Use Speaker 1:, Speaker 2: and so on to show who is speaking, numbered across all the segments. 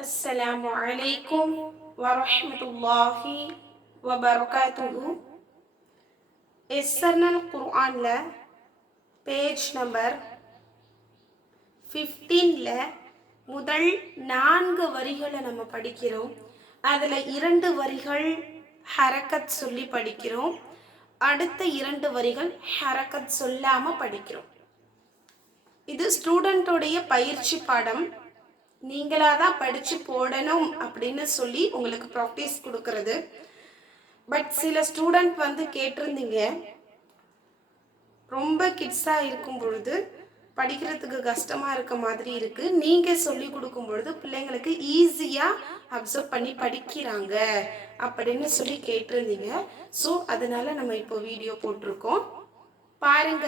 Speaker 1: السلام عليكم ورحمة الله وبركاته எஸ்எர்னல் குர்ஆனில் page number ஃபிஃப்டீனில் முதல் நான்கு வரிகளை நம்ம படிக்கிறோம் அதில் இரண்டு வரிகள் ஹரக்கத் சொல்லி படிக்கிறோம் அடுத்த இரண்டு வரிகள் ஹரக்கத் சொல்லாமல் படிக்கிறோம் இது ஸ்டூடெண்ட்டோடைய பயிற்சி பாடம் நீங்களாக தான் படித்து போடணும் அப்படின்னு சொல்லி உங்களுக்கு ப்ராக்டிஸ் கொடுக்கறது. பட் சில ஸ்டூடெண்ட் வந்து கேட்டிருந்தீங்க ரொம்ப கிட்ஸாக இருக்கும் பொழுது படிக்கிறதுக்கு கஷ்டமாக இருக்க மாதிரி இருக்குது நீங்கள் சொல்லி கொடுக்கும் பொழுது பிள்ளைங்களுக்கு ஈஸியாக அப்சர்வ் பண்ணி படிக்கிறாங்க அப்படின்னு சொல்லி கேட்டிருந்தீங்க. ஸோ அதனால நம்ம இப்போ வீடியோ போட்டிருக்கோம். பாருங்க.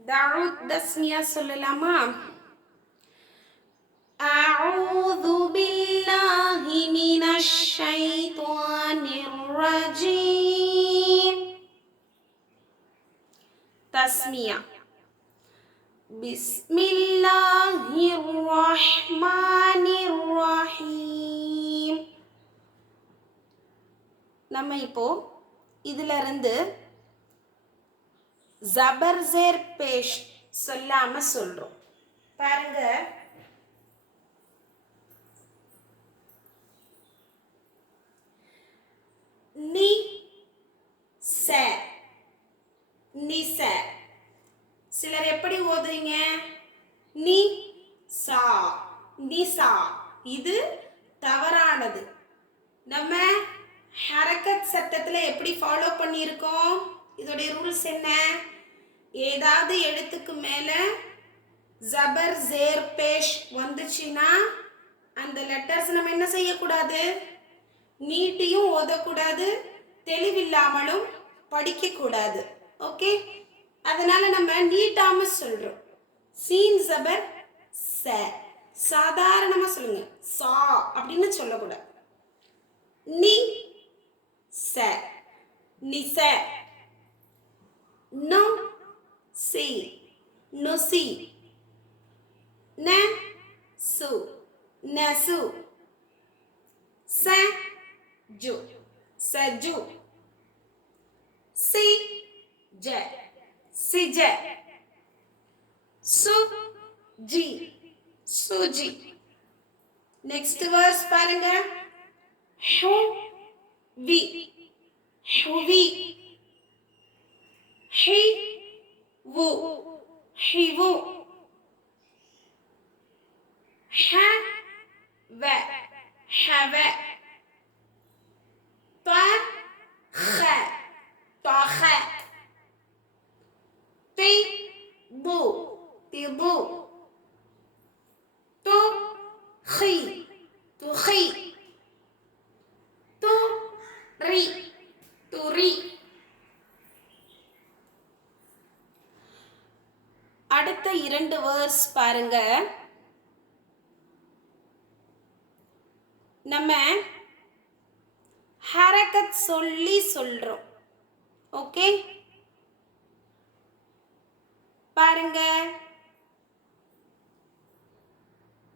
Speaker 1: தாவூத் தஸ்மியா சொல்லலாமா? أعوذ بالله من الشيطان الرجيم تسمية بسم الله الرحمن الرحيم நம்ம இப்போ இதுல இருந்து ஜபர்சேர் பேஷ் சொல்லாம சொல்றோம் பாருங்க நிச. சிலர் எப்படி ஓதுறீங்க? நி சா நிசா இது தவறானது. நம்ம ஹரக்கத் சட்டத்தில் எப்படி ஃபாலோ பண்ணியிருக்கோம்? இதோடைய ரூல்ஸ் என்ன? ஏதாவது எழுத்துக்கு மேலே ஜபர் ஜேர் பேஷ் வந்துச்சுன்னா அந்த லெட்டர்ஸ் நம்ம என்ன செய்யக்கூடாது? நீட்டியும் ஓதக்கூடாது தெளிவில்லாமலும் படிக்கக்கூடாது. ஓகே அதனால நம்ம நீட்டாம சொல்றோம். சீன் ஜபர் ச சாதாரணமா சொல்லுங்க. சா அப்படின்னு சொல்லக்கூடாது. நீ ச. நிச நோ சி. நொசி ந சு. நசு ச. ஜு. சஜு சி ஜ சிஜ சு ஜி சுஜி நெக்ஸ்ட் வேர்ஸ் பாருங்க ஹு வி ஹுவி ஹி வு ஹிவு ஹ வ ஹவ تبو تو خي تخي تو ري تري அடுத்த இரண்டு வேர்ஸ் பாருங்க நம்ம ஹரக்கத் சொல்லி சொல்றோம் ஓகே பாருங்க